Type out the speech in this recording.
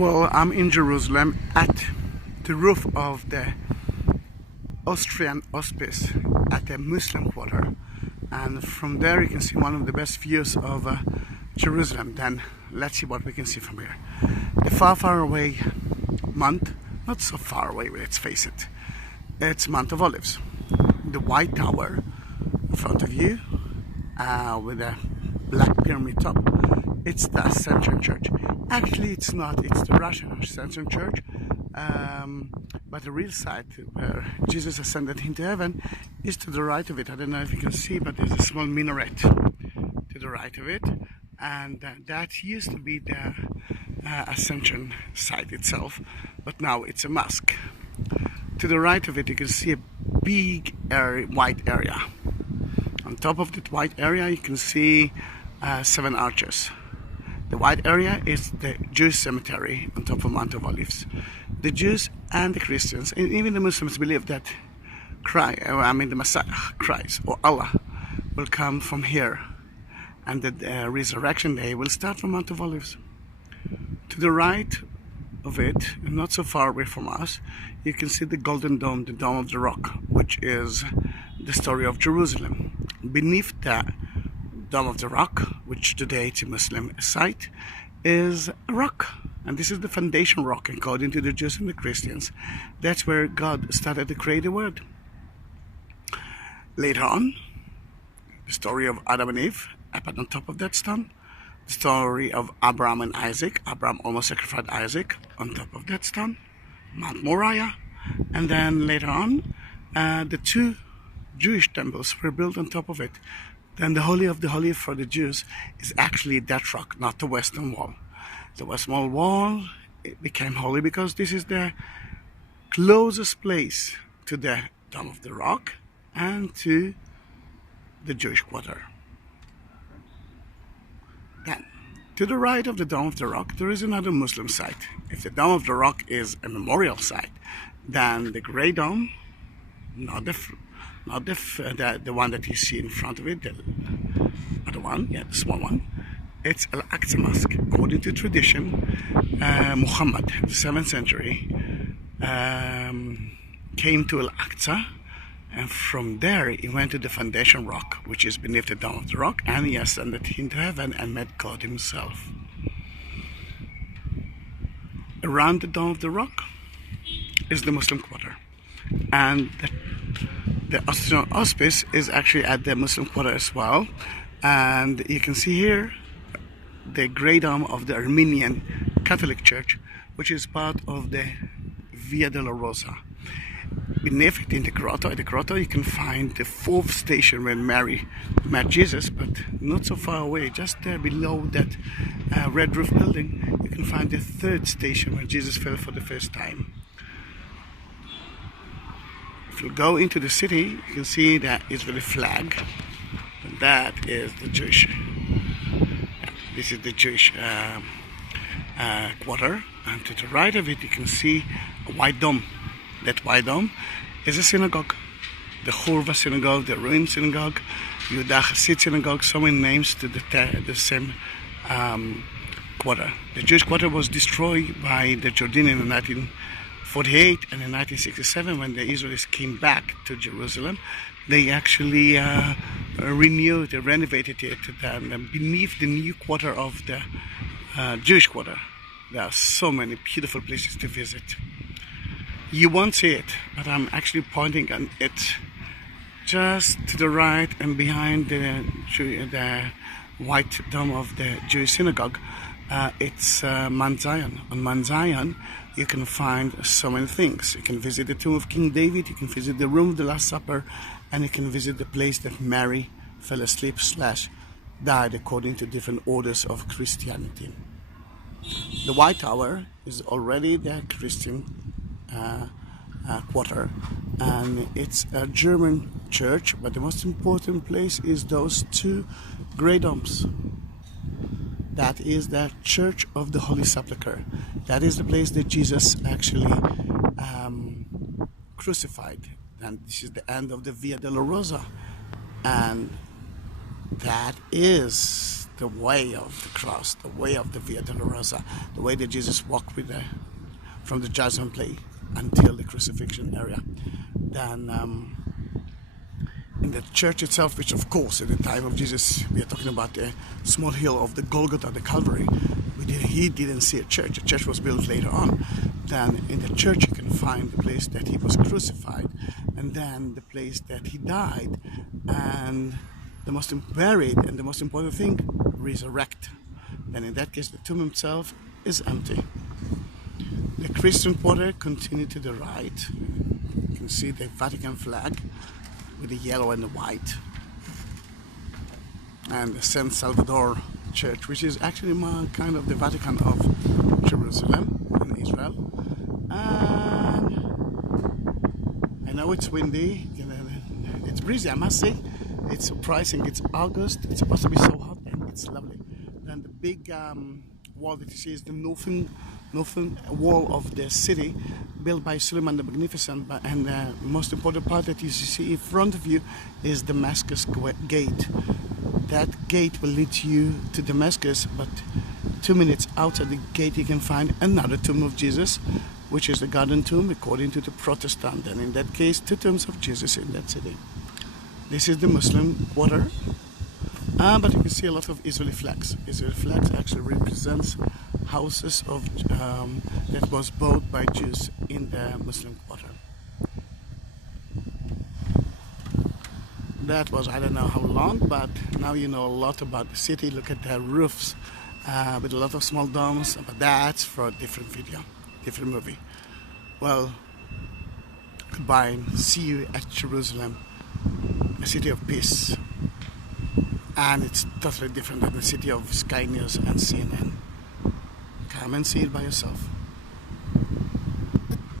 Well, I'm in Jerusalem at the roof of the Austrian Hospice at the Muslim quarter, and from there you can see one of the best views of Jerusalem. Then let's see what we can see from here. The far away month, not so far away, let's face it, it's month of Olives. The white tower in front of you with a black pyramid top, it's the Ascension Church. Actually it's not, it's the Russian Ascension Church, but the real site where Jesus ascended into heaven is to the right of it. I don't know if you can see, but there's a small minaret to the right of it, and that used to be the Ascension site itself, but now it's a mosque. To the right of it you can see a big area, white area. On top of that white area you can see 7 arches. The white area is the Jewish cemetery on top of Mount of Olives. The Jews and the Christians and even the Muslims believe that the Messiah, Christ or Allah, will come from here, and that the resurrection day will start from Mount of Olives. To the right of it, and not so far away from us, you can see the Golden Dome, the Dome of the Rock, which is the story of Jerusalem. Beneath the Dome of the Rock, which today it's a Muslim site, is a rock, and this is the foundation rock according to the Jews and the Christians. That's where God started to create the world. Later on, the story of Adam and Eve happened on top of that stone. The story of Abraham and Isaac. Abraham almost sacrificed Isaac on top of that stone, Mount Moriah. And then later on, the 2 Jewish temples were built on top of it. Then the Holy of the Holy for the Jews is actually that rock, not the Western Wall. The Western Wall, it became holy because this is the closest place to the Dome of the Rock and to the Jewish quarter. Then, to the right of the Dome of the Rock, there is another Muslim site. If the Dome of the Rock is a memorial site, then the Grey Dome, not the one that you see in front of it, the other one, the small one, it's Al-Aqsa Mosque. According to tradition, Muhammad, the 7th century, came to Al-Aqsa, and from there he went to the foundation rock, which is beneath the Dome of the Rock, and he ascended into heaven and met God himself. Around the Dome of the Rock is the Muslim quarter, and the Austrian Hospice is actually at the Muslim quarter as well, and you can see here the Grey Dome of the Armenian Catholic Church, which is part of the Via Dolorosa. Beneath it, in the grotto, you can find the 4th station where Mary met Jesus, but not so far away, just there below that red roof building, you can find the 3rd station where Jesus fell for the first time. If you go into the city, you can see the Israeli flag, and that is the Jewish. This is the Jewish quarter, and to the right of it, you can see a white dome. That white dome is a synagogue, the Churva synagogue, the Ruim synagogue, Yehuda Hasid synagogue. So many names to the same quarter. The Jewish quarter was destroyed by the Jordanians in 1948 and in 1967 when the Israelis came back to Jerusalem. They actually renewed, renovated it, and beneath the new quarter of the Jewish quarter, there are so many beautiful places to visit. You won't see it, but I'm actually pointing on it just to the right and behind the white dome of the Jewish synagogue. It's Mount Zion. On Mount Zion, you can find so many things. You can visit the tomb of King David, you can visit the room of the Last Supper, and you can visit the place that Mary fell asleep / died according to different orders of Christianity. The White Tower is already the Christian quarter, and it's a German church, but the most important place is those 2 Grey Domes. That is the Church of the Holy Sepulchre. That is the place that Jesus actually crucified, and this is the end of the Via Dolorosa, and that is the way of the cross, the way of the Via Dolorosa, the way that Jesus walked from the judgment place until the crucifixion area. Then in the church itself, which of course at the time of Jesus, we are talking about the small hill of the Golgotha, the Calvary. He didn't see a church. A church was built later on. Then in the church you can find the place that he was crucified, and then the place that he died, and the most buried, and the most important thing, resurrect. Then in that case the tomb itself is empty. The Christian Quarter continued to the right. You can see the Vatican flag with the yellow and the white, and the San Salvador Church, which is actually kind of the Vatican of Jerusalem in Israel. And I know it's windy, it's breezy, I must say. It's surprising. It's August. It's supposed to be so hot, and it's lovely. Then the big wall that you see is the northern wall of the city, built by Suleiman the Magnificent. And the most important part that you see in front of you is Damascus Gate. That gate will lead you to Damascus, but 2 minutes outside the gate you can find another tomb of Jesus, which is the Garden Tomb according to the Protestant. And in that case, 2 tombs of Jesus in that city. This is the Muslim Quarter, but you can see a lot of Israeli flags. Israeli flags actually represents houses of that was bought by Jews in the Muslim Quarter. That was, I don't know how long, but now you know a lot about the city. Look at the roofs with a lot of small domes, but that's for a different video, different movie. Well, goodbye and see you at Jerusalem, a city of peace. And it's totally different than the city of Sky News and CNN. Come and see it by yourself.